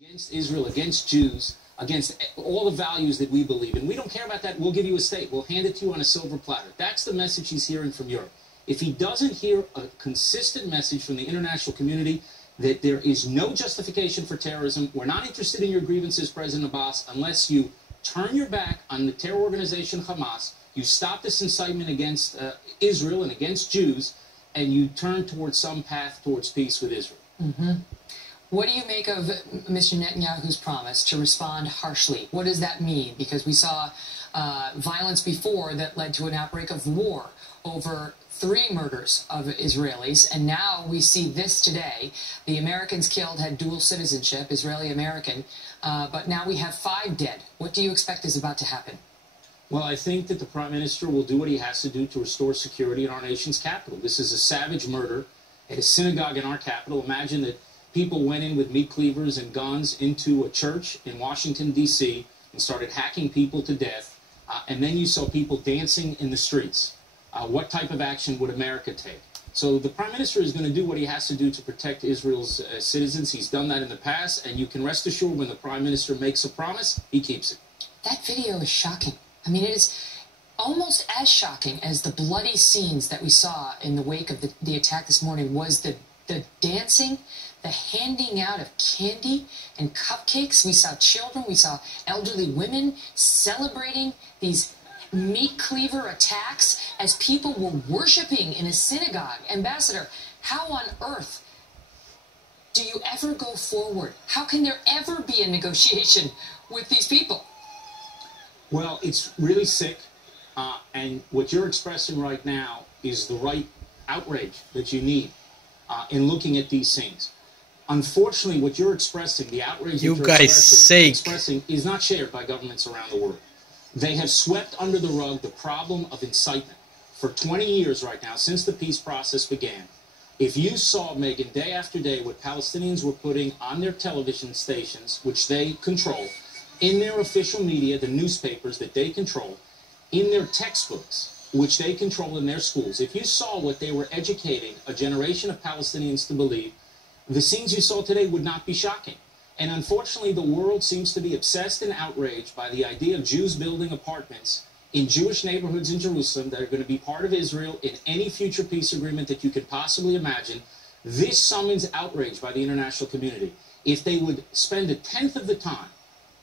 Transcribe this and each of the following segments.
Against Israel, against Jews, against all the values that we believe in. We don't care about that. We'll give you a state. We'll hand it to you on a silver platter. That's the message he's hearing from Europe. If he doesn't hear a consistent message from the international community that there is no justification for terrorism, we're not interested in your grievances, President Abbas, unless you turn your back on the terror organization Hamas, you stop this incitement against Israel and against Jews, and you turn towards some path towards peace with Israel. Mm-hmm. What do you make of Mr. Netanyahu's promise to respond harshly? What does that mean? Because we saw violence before that led to an outbreak of war over 3 murders of Israelis, and now we see this today. The Americans killed had dual citizenship, Israeli-American, but now we have 5 dead. What do you expect is about to happen? Well, I think that the Prime Minister will do what he has to do to restore security in our nation's capital. This is a savage murder at a synagogue in our capital. Imagine that people went in with meat cleavers and guns into a church in Washington, D.C., and started hacking people to death, and then you saw people dancing in the streets. What type of action would America take? So the Prime Minister is going to do what he has to do to protect Israel's citizens. He's done that in the past, and you can rest assured when the Prime Minister makes a promise, he keeps it. That video is shocking. I mean, it is almost as shocking as the bloody scenes that we saw in the wake of the attack this morning was the dancing, the handing out of candy and cupcakes. We saw children, we saw elderly women celebrating these meat cleaver attacks as people were worshiping in a synagogue. Ambassador, how on earth do you ever go forward? How can there ever be a negotiation with these people? Well, it's really sick, and what you're expressing right now is the right outrage that you need in looking at these scenes. Unfortunately, what you're expressing, the outrage you that you're expressing is not shared by governments around the world. They have swept under the rug the problem of incitement for 20 years right now, since the peace process began. If you saw, Megan, day after day, what Palestinians were putting on their television stations, which they control, in their official media, the newspapers that they control, in their textbooks, which they control in their schools, if you saw what they were educating a generation of Palestinians to believe, the scenes you saw today would not be shocking. And unfortunately, the world seems to be obsessed and outraged by the idea of Jews building apartments in Jewish neighborhoods in Jerusalem that are going to be part of Israel in any future peace agreement that you could possibly imagine. This summons outrage by the international community. If they would spend 1/10 of the time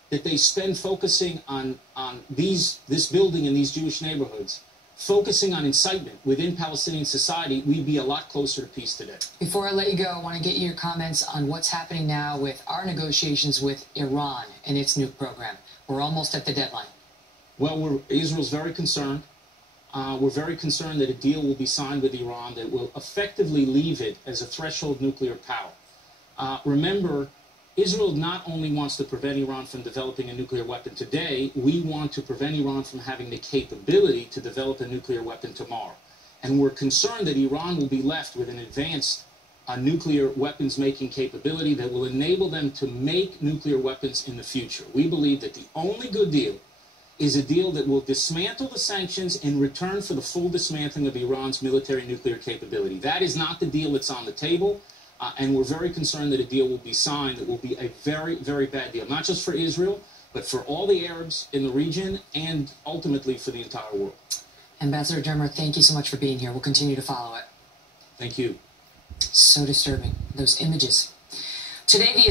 that they spend focusing on this building in these Jewish neighborhoods, focusing on incitement within Palestinian society, we'd be a lot closer to peace today. Before I let you go, I want to get your comments on what's happening now with our negotiations with Iran and its nuke program. We're almost at the deadline. Well, Israel's very concerned. We're very concerned that a deal will be signed with Iran that will effectively leave it as a threshold nuclear power. Remember, Israel not only wants to prevent Iran from developing a nuclear weapon today, we want to prevent Iran from having the capability to develop a nuclear weapon tomorrow. And we're concerned that Iran will be left with an advanced nuclear weapons-making capability that will enable them to make nuclear weapons in the future. We believe that the only good deal is a deal that will dismantle the sanctions in return for the full dismantling of Iran's military nuclear capability. That is not the deal that's on the table. And we're very concerned that a deal will be signed that will be a very, very bad deal, not just for Israel, but for all the Arabs in the region and ultimately for the entire world. Ambassador Dermer, thank you so much for being here. We'll continue to follow it. Thank you. So disturbing, those images. Today, the